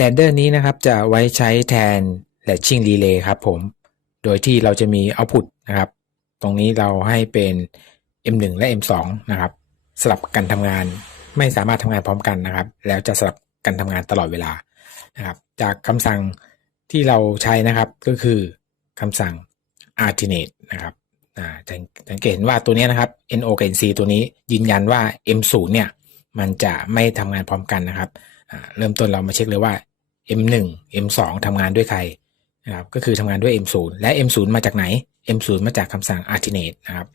Ladder นี้นะครับจะไว้ใช้แทน Latching Relay ครับผม โดยที่เราจะมี Output นะครับ ตรงนี้เราให้เป็น M1 และ M2 นะครับ สลับกันทำงานไม่สามารถทำงานพร้อมกันนะครับ แล้วจะสลับกันทำงานตลอดเวลานะครับ จากคำสั่งที่เราใช้นะครับก็คือคำสั่ง alternate นะครับอ่าจะสังเกตเห็นว่าตัวนี้นะครับ no กับ nc ตัวนี้ยืนยันว่า m0 เนี่ยมันจะไม่ทำงานพร้อมกันนะครับอ่าเริ่มต้นเรามาเช็คเลยว่า m1 m2 ทำงานด้วยใครนะครับก็คือทำงานด้วย m0 และ m0 มาจากไหน m0 มาจากคำสั่ง alternate นะครับ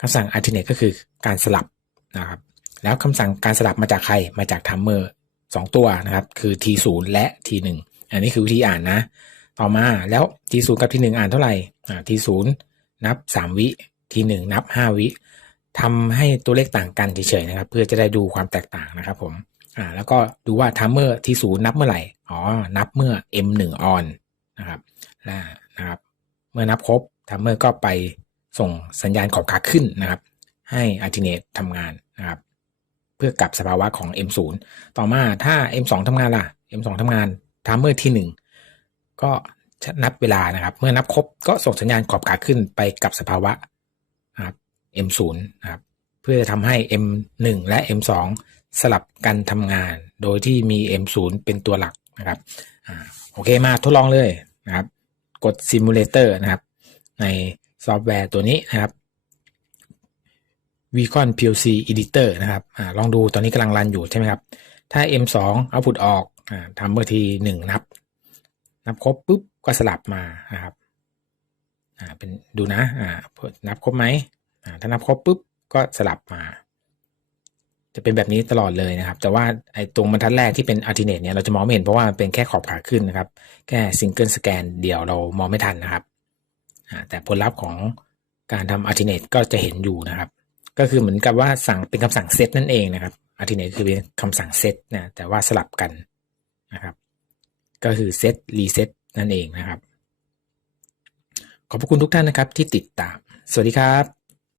คำสั่ง alternate ก็คือการสลับนะครับแล้วคำสั่งการสลับมาจากใครมาจาก timer สองตัวนะครับคือ t0 และ t1 อันนี้คือวิธีอ่านนะ ต่อมาแล้ว t0 กับ t1 อ่านเท่าไหร่อ่า t0 นับ 3 วิ t1 นับ 5 วิทำให้ตัวเลขต่างกันเฉยๆนะครับ เพื่อจะได้ดูความแตกต่างนะครับผมอ่าแล้วก็ดูว่า timer t0 นับเมื่อไหร่ อ๋อ นับเมื่อ m1 on นะครับและนะครับ เมื่อนับครบ timer ก็ไปส่งสัญญาณขอบขาขึ้นนะครับ ให้ alternate ทำงานนะครับ เพื่อกลับสภาวะของ M0 ต่อมาถ้า M2 ทำงานล่ะ M2 ทำงาน timer ที่ 1 ก็นับเวลานะครับ เมื่อนับครบก็ส่งสัญญาณขอบขาขึ้นไปกับสภาวะนะครับ M0 นะครับ เพื่อจะทำให้ M1 และ M2 สลับกันทำงาน โดยที่มี M0 เป็นตัวหลัก นะครับอ่าโอเคมาทดลองเลยนะครับ กด Simulator นะครับ ในซอฟต์แวร์ตัวนี้นะครับ Vicon PLC Editor นะครับอาลองดูตอนนี้กำลังรันอยู่ใช่ไหมครับ ถ้า M2 output ออกอ่าทำเมื่อทีหนึ่งนับ นับครบปุ๊บก็สลับมานะครับอ่าเป็นดูนะอ่านับครบไหมอ่าถ้านับครบปุ๊บก็สลับมา จะเป็นแบบนี้ตลอดเลยนะครับ แต่ว่าไอ้ตรงบรรทัดแรกที่เป็น alternate เนี่ยเราจะมองไม่เห็นเพราะว่ามันเป็นแค่ขอบขาขึ้นนะครับ แค่ single scan เดียวเรามองไม่ทันนะครับ แต่ผลลัพธ์ของการทำ alternate ก็จะเห็นอยู่นะครับ ก็คือเหมือนกับว่าสั่งเป็นคำสั่งเซตนั่นเองนะครับ alternate คือเป็นคำสั่งเซตนะแต่ว่าสลับกันนะครับ ก็คือเซตรีเซตนั่นเองนะครับ ขอบพระคุณทุกท่านนะครับที่ติดตาม สวัสดีครับ